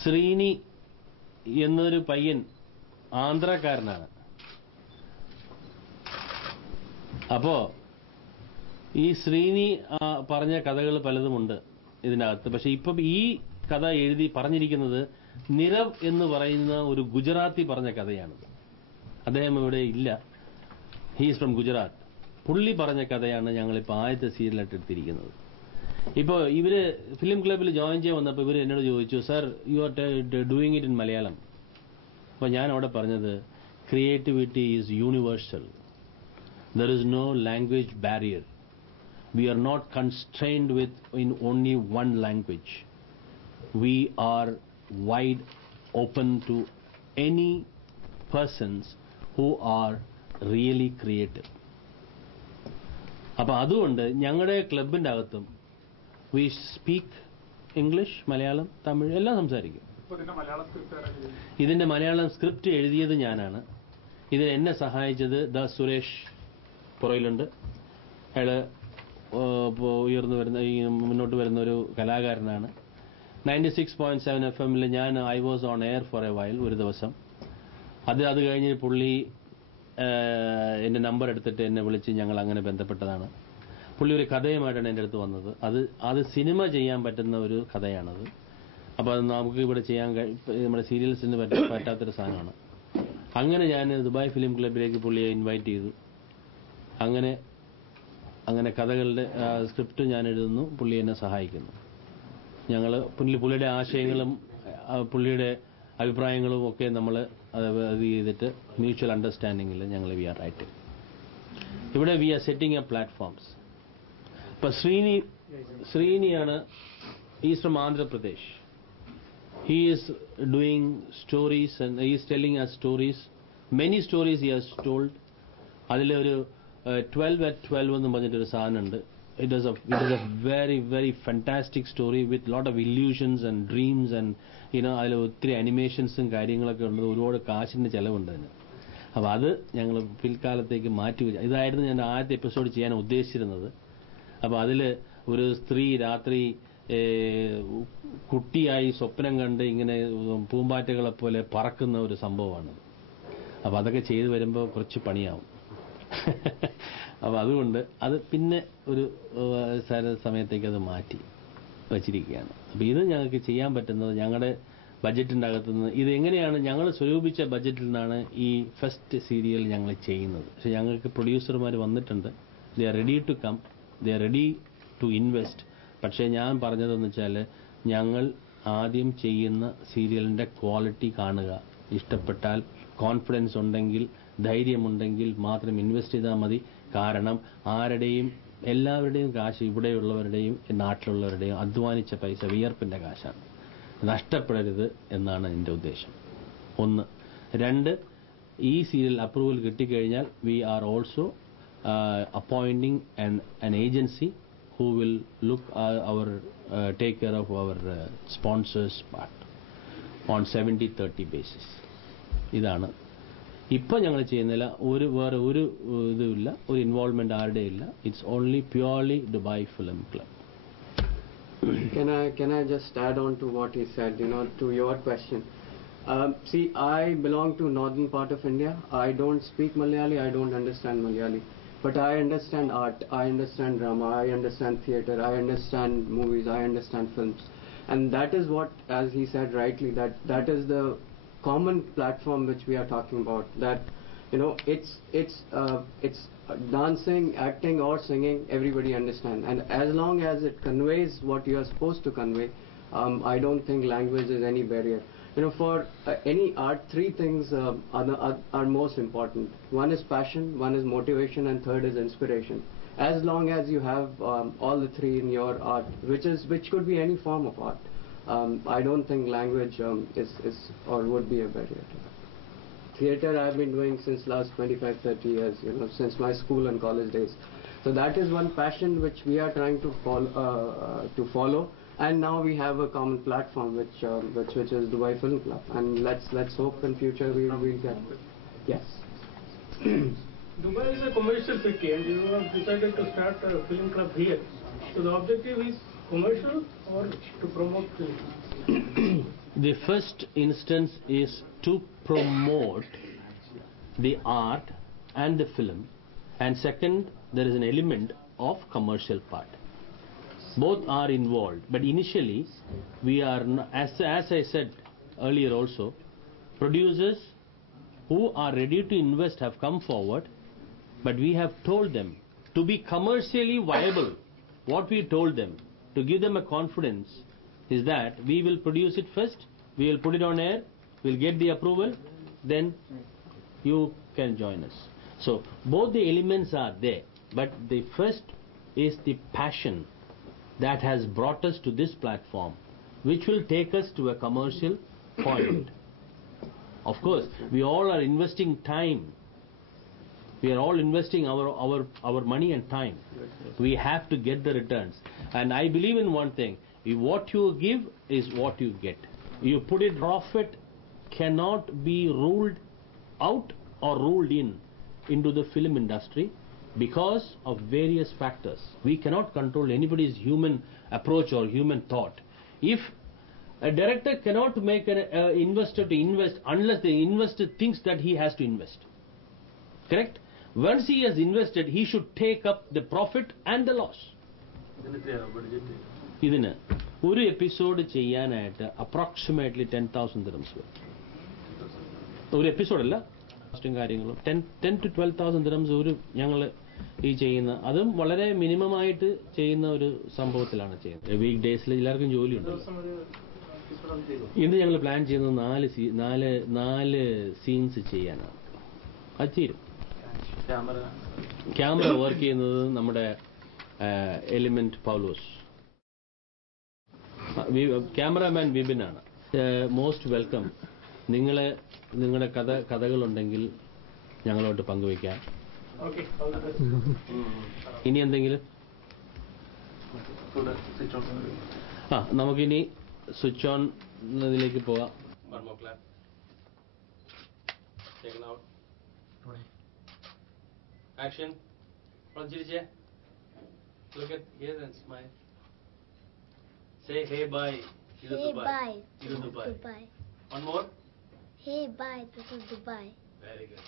ശ്രീനി എന്നൊരു പയ്യൻ ആന്ധ്രാക്കാരനാണ്. അപ്പോ ഈ ശ്രീനി പറഞ്ഞ കഥകൾ പലതുമുണ്ട് ഇതിനകത്ത്. പക്ഷെ ഇപ്പം ഈ കഥ എഴുതി പറഞ്ഞിരിക്കുന്നത് നിരവ് എന്ന് പറയുന്ന ഒരു ഗുജറാത്തി പറഞ്ഞ കഥയാണ്. അദ്ദേഹം ഇവിടെ ഇല്ല, ഹീസ് ഫ്രം ഗുജറാത്ത്. പുള്ളി പറഞ്ഞ കഥയാണ് ഞങ്ങളിപ്പോൾ ആദ്യത്തെ സീരിയലായിട്ട് എടുത്തിരിക്കുന്നത്. ഇപ്പോൾ ഇവര് ഫിലിം ക്ലബിൽ ജോയിൻ ചെയ്യാൻ വന്നപ്പോൾ ഇവർ എന്നോട് ചോദിച്ചു, sir you are doing it in Malayalam. അപ്പോൾ ഞാൻ അവിടെ പറഞ്ഞത് creativity is universal. There is no language barrier. We are not constrained with in only one language. We are wide open to any persons who are really creative. അപ്പോൾ അതുകൊണ്ട് ഞങ്ങളുടെ ക്ലബിൻ്റെ അകത്തും we speak English, Malayalam, Tamil എല്ലാം സംസാരിക്കും. ഇതിന്റെ Malayalam script എഴുതിയത് ഞാനാണ്. ഇതിന് എന്നെ സഹായിച്ചത് സുരേഷ് പുറയിലുണ്ട്. അയാള് ഉയർന്നു വരുന്ന ഈ മുന്നോട്ട് വരുന്ന ഒരു കലാകാരനാണ്. 96.7 FM ഞാൻ I was on air for a while, ഒരു ദിവസം. അത് കഴിഞ്ഞ് പുള്ളി എന്റെ നമ്പർ എടുത്തിട്ട് എന്നെ വിളിച്ച് ഞങ്ങൾ അങ്ങനെ ബന്ധപ്പെട്ടതാണ്. പുള്ളി ഒരു കഥയുമായിട്ടാണ് എൻ്റെ അടുത്ത് വന്നത്. അത് സിനിമ ചെയ്യാൻ പറ്റുന്ന ഒരു കഥയാണത്. അപ്പോൾ അത് നമുക്ക് ഇവിടെ ചെയ്യാൻ നമ്മുടെ സീരിയൽസിന് പറ്റാത്തൊരു സാധനമാണ്. അങ്ങനെ ഞാൻ ദുബായ് ഫിലിം ക്ലബിലേക്ക് പുള്ളിയെ ഇൻവൈറ്റ് ചെയ്തു. അങ്ങനെ കഥകളുടെ സ്ക്രിപ്റ്റ് ഞാൻ എഴുതുന്നു, പുള്ളി എന്നെ സഹായിക്കുന്നു. ഞങ്ങൾ പുള്ളിയുടെ ആശയങ്ങളും പുള്ളിയുടെ അഭിപ്രായങ്ങളും ഒക്കെ നമ്മൾ അത് ചെയ്തിട്ട് മ്യൂച്വൽ അണ്ടർസ്റ്റാൻഡിങ്ങിൽ ഞങ്ങൾ വി ആർ റൈറ്റിംഗ്. ഇവിടെ we are setting a platforms. ഇപ്പൊ ശ്രീനിയാണ്, is from Andhra Pradesh. He is doing stories and he is telling us stories. Many stories he has told. അതിലൊരു 12 at 12 എന്ന് പറഞ്ഞിട്ടൊരു സാധനമുണ്ട്. It is a very very fantastic story with lot of illusions and dreams and അതിൽ ഒത്തിരി അനിമേഷൻസും കാര്യങ്ങളൊക്കെ ഉണ്ട്. ഒരുപാട് കാശിന്റെ ചെലവുണ്ട് അതിന്. അപ്പോൾ അത് ഞങ്ങൾ പിൽക്കാലത്തേക്ക് മാറ്റി. ഇതായിരുന്നു ഞാൻ ആദ്യത്തെ എപ്പിസോഡ് ചെയ്യാൻ ഉദ്ദേശിച്ചിരുന്നത്. അപ്പോൾ അതിൽ ഒരു സ്ത്രീ രാത്രി കുട്ടിയായി സ്വപ്നം കണ്ട് ഇങ്ങനെ പൂമ്പാറ്റകളെ പോലെ പറക്കുന്ന ഒരു സംഭവമാണ്. അപ്പോൾ അതൊക്കെ ചെയ്തു വരുമ്പോൾ കുറച്ച് പണിയാവും. അപ്പോൾ അതുകൊണ്ട് അത് പിന്നെ ഒരു സമയത്തേക്ക് അത് മാറ്റി വച്ചിരിക്കുകയാണ്. അപ്പോൾ ഇത് ഞങ്ങൾക്ക് ചെയ്യാൻ പറ്റുന്നത് ഞങ്ങളുടെ ബഡ്ജറ്റിൻ്റെ അകത്തുനിന്ന്. ഇത് എങ്ങനെയാണ് ഞങ്ങൾ സ്വരൂപിച്ച ബഡ്ജറ്റിൽ നിന്നാണ് ഈ ഫസ്റ്റ് സീരിയൽ ഞങ്ങൾ ചെയ്യുന്നത്. പക്ഷെ ഞങ്ങൾക്ക് പ്രൊഡ്യൂസർമാർ വന്നിട്ടുണ്ട്. They are ready to come, they are ready to invest. പക്ഷേ ഞാൻ പറഞ്ഞതെന്ന് വെച്ചാൽ ഞങ്ങൾ ആദ്യം ചെയ്യുന്ന സീരിയലിൻ്റെ ക്വാളിറ്റി കാണുക. ഇഷ്ടപ്പെട്ടാൽ, കോൺഫിഡൻസ് ഉണ്ടെങ്കിൽ, ധൈര്യമുണ്ടെങ്കിൽ മാത്രം ഇൻവെസ്റ്റ് ചെയ്താൽ മതി. കാരണം എല്ലാവരുടെയും കാശ്, ഇവിടെയുള്ളവരുടെയും നാട്ടിലുള്ളവരുടെയും അധ്വാനിച്ച പൈസ, വിയർപ്പിൻ്റെ കാശാണ്. നഷ്ടപ്പെടരുത് എന്നാണ് എൻ്റെ ഉദ്ദേശം. 1. 2, ഈ സീരിയൽ അപ്രൂവൽ കിട്ടിക്കഴിഞ്ഞാൽ we are also appointing an agency who will take care of our sponsors part on 70-30 basis. ഇതാണ് ഇപ്പോൾ ഞങ്ങൾ ചെയ്യുന്നില്ല. വേറെ ഒരു ഇതുമില്ല, ഒരു ഇൻവോൾവ്മെന്റ് ആരുടെ ഇല്ല. It's only purely Dubai film club. Can I just add on to what he said, to your question? See, I belong to northern part of India. I don't speak Malayali, I don't understand Malayali. But I understand art, I understand drama, I understand theatre, I understand movies, I understand films. And that is what, as he said rightly, that is the common platform which we are talking about. That, it's dancing, acting or singing, everybody understand. And as long as it conveys what you are supposed to convey, I don't think language is any barrier. For any art, 3 things are most important. One is passion, one is motivation, and third is inspiration. As long as you have all the 3 in your art, which could be any form of art, I don't think language is or would be a barrier to that. Theatre I've been doing since last 25-30 years, since my school and college days. So that is one passion which we are trying to follow. And now we have a common platform which is Dubai Film Club, and let's hope in future we'll get. Yes. Dubai is a commercial city, and you have decided to start a film club here. So the objective is commercial or to promote film? The first instance is to promote the art and the film, and second, there is an element of commercial part. Both are involved, but initially we are, as I said earlier also, producers who are ready to invest have come forward, but we have told them to be commercially viable. What we told them, to give them a confidence, is that we will produce it first, we will put it on air, we'll get the approval, then you can join us. So both the elements are there, but the first is the passion that has brought us to this platform, which will take us to a commercial point. Of course, we all are investing time. We are all investing our money and time. We have to get the returns. And I believe in one thing, what you give is what you get. You put it, profit cannot be ruled out or ruled into the film industry because of various factors. We cannot control anybody's human approach or human thought. If a director cannot make an investor to invest unless the investor thinks that he has to invest. Correct? Once he has invested, he should take up the profit and the loss. ഇതിന് ഒരു episode ചെയ്യാനായിട്ട് approximately 10,000 dirhams വരും. ഒരു എപ്പിസോഡല്ല, കാര്യങ്ങളും 10 to 12,000 dirhams ഒരു ഞങ്ങൾ ഈ ചെയ്യുന്ന, അതും വളരെ മിനിമം ആയിട്ട് ചെയ്യുന്ന ഒരു സംഭവത്തിലാണ് ചെയ്യുന്നത്. വീക്ക് ഡേയ്സിൽ എല്ലാവർക്കും ജോലിയുണ്ട്. ഇന്ന് ഞങ്ങൾ പ്ലാൻ ചെയ്യുന്നത് 4 സീൻസ് ചെയ്യാനാണ്. അത് തീരും. ക്യാമറ വർക്ക് ചെയ്യുന്നത് നമ്മുടെ എലിമെന്റ് പൗലോസ്, ക്യാമറാമാൻ വിപിനാണ്. Most welcome. നിങ്ങളുടെ കഥകളുണ്ടെങ്കിൽ ഞങ്ങളോട്ട് പങ്കുവയ്ക്കാം. ഇനി എന്തെങ്കിലും നമുക്കിനി സ്വിച്ച് ഓൺ ഇതിലേക്ക് പോവാം. Action. Look at here and smile. Say hey bye. This is Dubai. Bye. This is Dubai. Dubai. One more. Hey bye. This is Dubai. Very good.